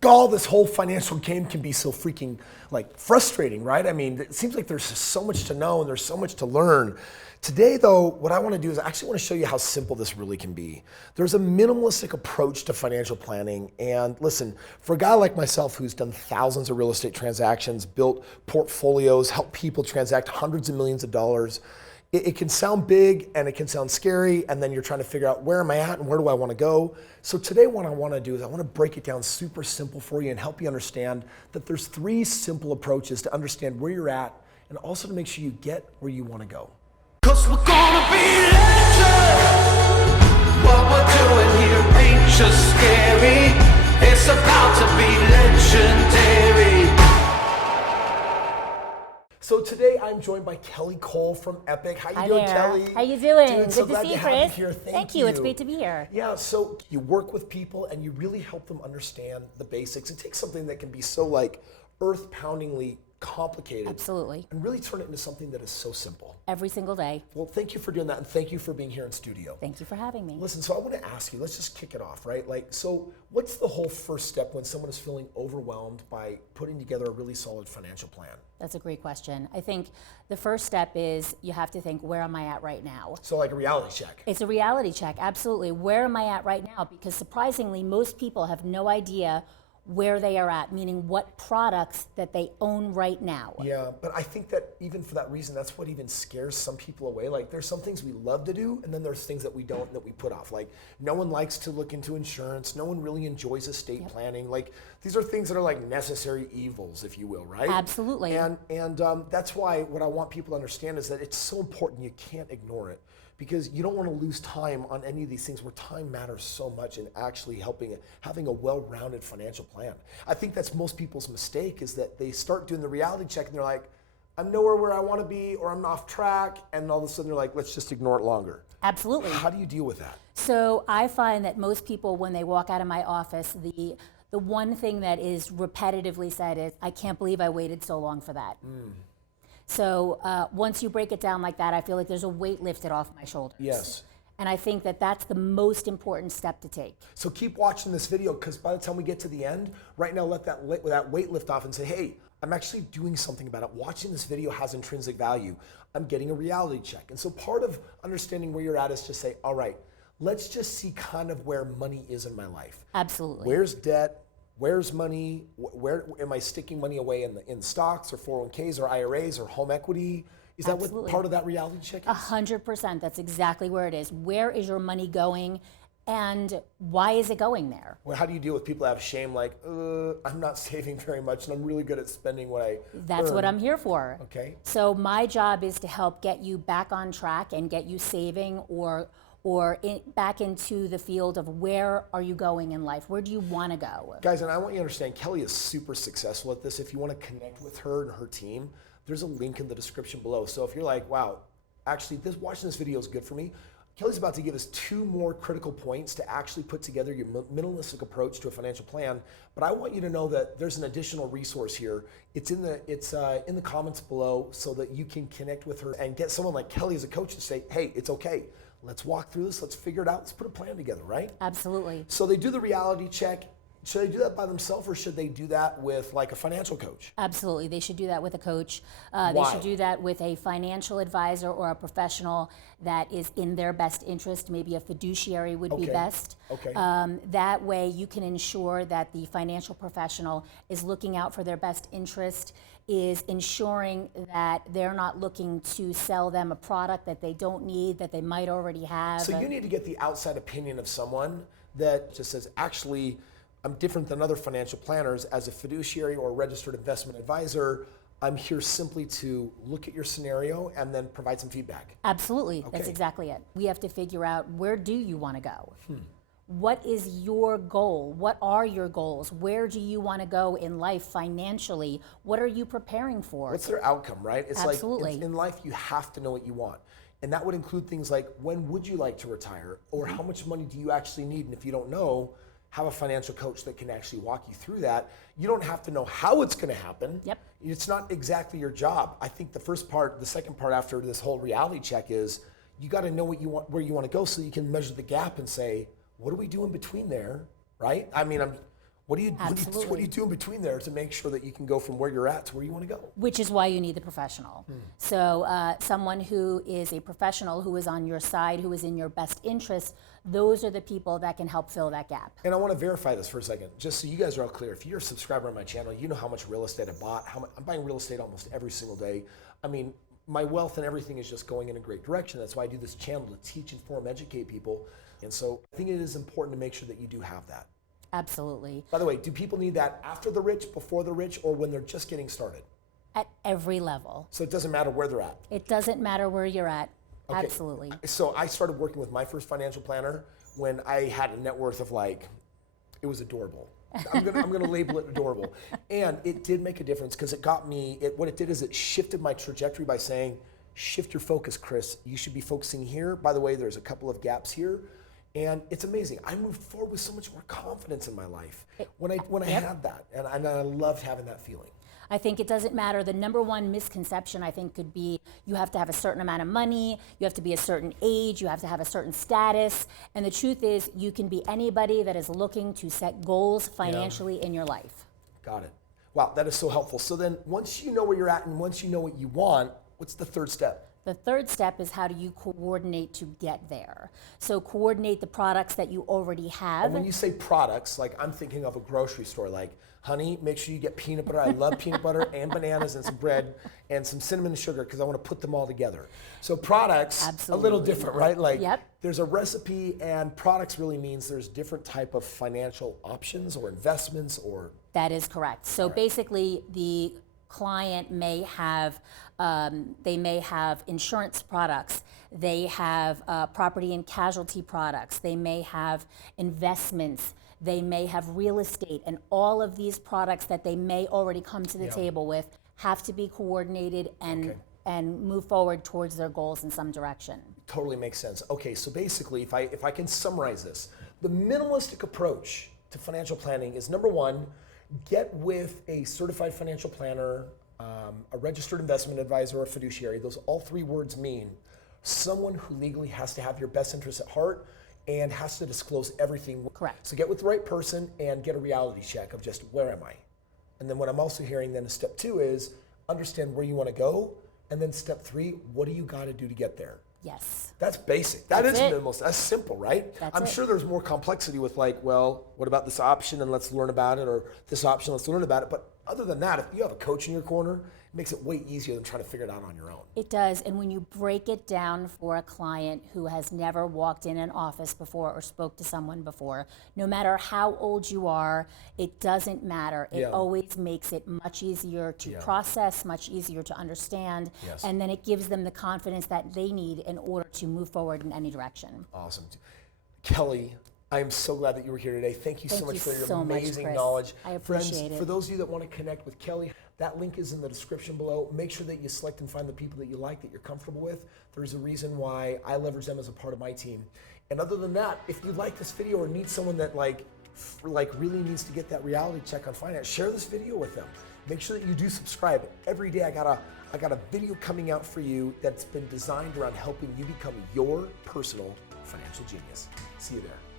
God, this whole financial game can be so freaking like frustrating, right? I mean, it seems like there's just so much to know and there's so much to learn. Today though, what I want to do is I actually want to show you how simple this really can be. There's a minimalistic approach to financial planning. And listen, for a guy like myself who's done thousands of real estate transactions, built portfolios, helped people transact hundreds of millions of dollars, it can sound big and it can sound scary, and then you're trying to figure out where am I at and where do I want to go. So today what I want to do is I want to break it down super simple for you and help you understand that there's 3 simple approaches to understand where you're at and also to make sure you get where you want to go. 'Cause we're gonna be legends. What we're doing here ain't just scary. It's about to be legendary. So today I'm joined by Kelly Cole from Epic. How you doing, there. Kelly? How you doing? Dude, so Good to see you, glad to have Kris. you here. Thank you. It's great to be here. Yeah, so you work with people and you really help them understand the basics. It takes something that can be so like earth-poundingly complicated. Absolutely. And really turn it into something that is so simple. Every single day. Well, thank you for doing that, and thank you for being here in studio. Thank you for having me. Listen, so I want to ask you, let's just kick it off, right? Like, so what's the whole first step when someone is feeling overwhelmed by putting together a really solid financial plan? That's a great question. I think the first step is you have to think, where am I at right now? So like a reality check. It's a reality check, absolutely. Where am I at right now? Because surprisingly, most people have no idea where they are at, meaning what products that they own right now. Yeah, but I think that even for that reason, that's what even scares some people away. Like there's some things we love to do, and then there's things that we don't, that we put off. Like no one likes to look into insurance. No one really enjoys estate planning. Like these are things that are like necessary evils, if you will, right? Absolutely. And that's why what I want people to understand is that it's so important you can't ignore it. Because you don't want to lose time on any of these things where time matters so much in actually having a well-rounded financial plan. I think that's most people's mistake, is that they start doing the reality check and they're like, I'm nowhere where I want to be, or I'm off track, and all of a sudden they're like, let's just ignore it longer. Absolutely. How do you deal with that? So I find that most people, when they walk out of my office, the one thing that is repetitively said is, I can't believe I waited so long for that. So once you break it down like that, I feel like there's a weight lifted off my shoulders. Yes. And I think that that's the most important step to take. So keep watching this video, because by the time we get to the end, right now let that weight lift off and say, hey, I'm actually doing something about it. Watching this video has intrinsic value. I'm getting a reality check. And so part of understanding where you're at is just say, all right, let's just see kind of where money is in my life. Absolutely. Where's debt? Where's money? Where am I sticking money away in stocks or 401ks or IRAs or home equity? Is that Absolutely. what part of that reality check is? 100%. That's exactly where it is. Where is your money going, and why is it going there? Well, how do you deal with people that have shame, like, I'm not saving very much and I'm really good at spending what I That's earn. what I'm here for. Okay. So my job is to help get you back on track and get you saving or back into the field of where are you going in life? Where do you want to go? Guys, and I want you to understand, Kelly is super successful at this. If you want to connect with her and her team, there's a link in the description below. So if you're like, wow, actually watching this video is good for me, Kelly's about to give us 2 more critical points to actually put together your minimalistic approach to a financial plan. But I want you to know that there's an additional resource here. It's in the comments below, so that you can connect with her and get someone like Kelly as a coach to say, hey, it's okay. Let's walk through this. Let's figure it out. Let's put a plan together, right? Absolutely. So they do the reality check. Should they do that by themselves, or should they do that with like a financial coach? Absolutely. They should do that with a coach. Why? They should do that with a financial advisor or a professional that is in their best interest. Maybe a fiduciary would be best. Okay. That way you can ensure that the financial professional is looking out for their best interest, is ensuring that they're not looking to sell them a product that they don't need, that they might already have. So you need to get the outside opinion of someone that just says, actually, I'm different than other financial planners. As a fiduciary or a registered investment advisor, I'm here simply to look at your scenario and then provide some feedback. Absolutely. Okay. That's exactly it. We have to figure out, where do you want to go? What is your goal? What are your goals? Where do you want to go in life financially? What are you preparing for? What's their outcome, right? It's Absolutely. like in life, you have to know what you want. And that would include things like, when would you like to retire? Or how much money do you actually need? And if you don't know, have a financial coach that can actually walk you through that. You don't have to know how it's going to happen. Yep. It's not exactly your job. I think the second part after this whole reality check is, you got to know what you want, where you want to go, so you can measure the gap and say, what do we do in between there, right? I mean, What do you Absolutely. do in between there to make sure that you can go from where you're at to where you want to go? Which is why you need the professional. So someone who is a professional, who is on your side, who is in your best interest, those are the people that can help fill that gap. And I want to verify this for a second, just so you guys are all clear. If you're a subscriber on my channel, you know how much real estate I bought. I'm buying real estate almost every single day. I mean, my wealth and everything is just going in a great direction. That's why I do this channel, to teach, inform, educate people. And so I think it is important to make sure that you do have that. Absolutely. By the way, do people need that after the rich, before the rich, or when they're just getting started? At every level. So it doesn't matter where they're at. It doesn't matter where you're at. Okay. Absolutely. So I started working with my first financial planner when I had a net worth of it was adorable. I'm gonna label it adorable. And it did make a difference because it got me, what it did is it shifted my trajectory by saying, shift your focus, Kris. You should be focusing here. By the way, there's a couple of gaps here. And it's amazing. I moved forward with so much more confidence in my life when I had that. And I loved having that feeling. I think it doesn't matter. The number one misconception, I think, could be you have to have a certain amount of money, you have to be a certain age, you have to have a certain status. And the truth is, you can be anybody that is looking to set goals financially in your life. Got it. Wow, that is so helpful. So then once you know where you're at and once you know what you want, what's the third step? The third step is how do you coordinate to get there? So coordinate the products that you already have. And when you say products, I'm thinking of a grocery store, honey, make sure you get peanut butter. I love peanut butter and bananas and some bread and some cinnamon and sugar because I want to put them all together. So products, Absolutely. A little different, right? Yep. There's a recipe, and products really means there's different type of financial options or investments or... That is correct. So basically the client may have, they may have insurance products, they have property and casualty products, they may have investments, they may have real estate, and all of these products that they may already come to the table with have to be coordinated and move forward towards their goals in some direction. Totally makes sense. Okay, so basically, if I can summarize this, the minimalistic approach to financial planning is number one, get with a certified financial planner, a registered investment advisor, or a fiduciary. Those all three words mean someone who legally has to have your best interests at heart and has to disclose everything. Correct. So get with the right person and get a reality check of just where am I? And then what I'm also hearing then is step two is understand where you want to go. And then step three, what do you got to do to get there? Yes. That's basic. That's it. minimalist. That's simple, right? I'm sure there's more complexity with what about this option and let's learn about it, or this option, let's learn about it. But other than that, if you have a coach in your corner, it makes it way easier than trying to figure it out on your own. It does, and when you break it down for a client who has never walked in an office before or spoke to someone before, no matter how old you are, it doesn't matter. It always makes it much easier to process, much easier to understand, and then it gives them the confidence that they need in order to move forward in any direction. Awesome. Kelly, I am so glad that you were here today. Thank you so much for your amazing knowledge. I appreciate Friends, it. for those of you that want to connect with Kelly, that link is in the description below. Make sure that you select and find the people that you like, that you're comfortable with. There's a reason why I leverage them as a part of my team. And other than that, if you like this video or need someone that really needs to get that reality check on finance, share this video with them. Make sure that you do subscribe. Every day I got a video coming out for you that's been designed around helping you become your personal financial genius. See you there.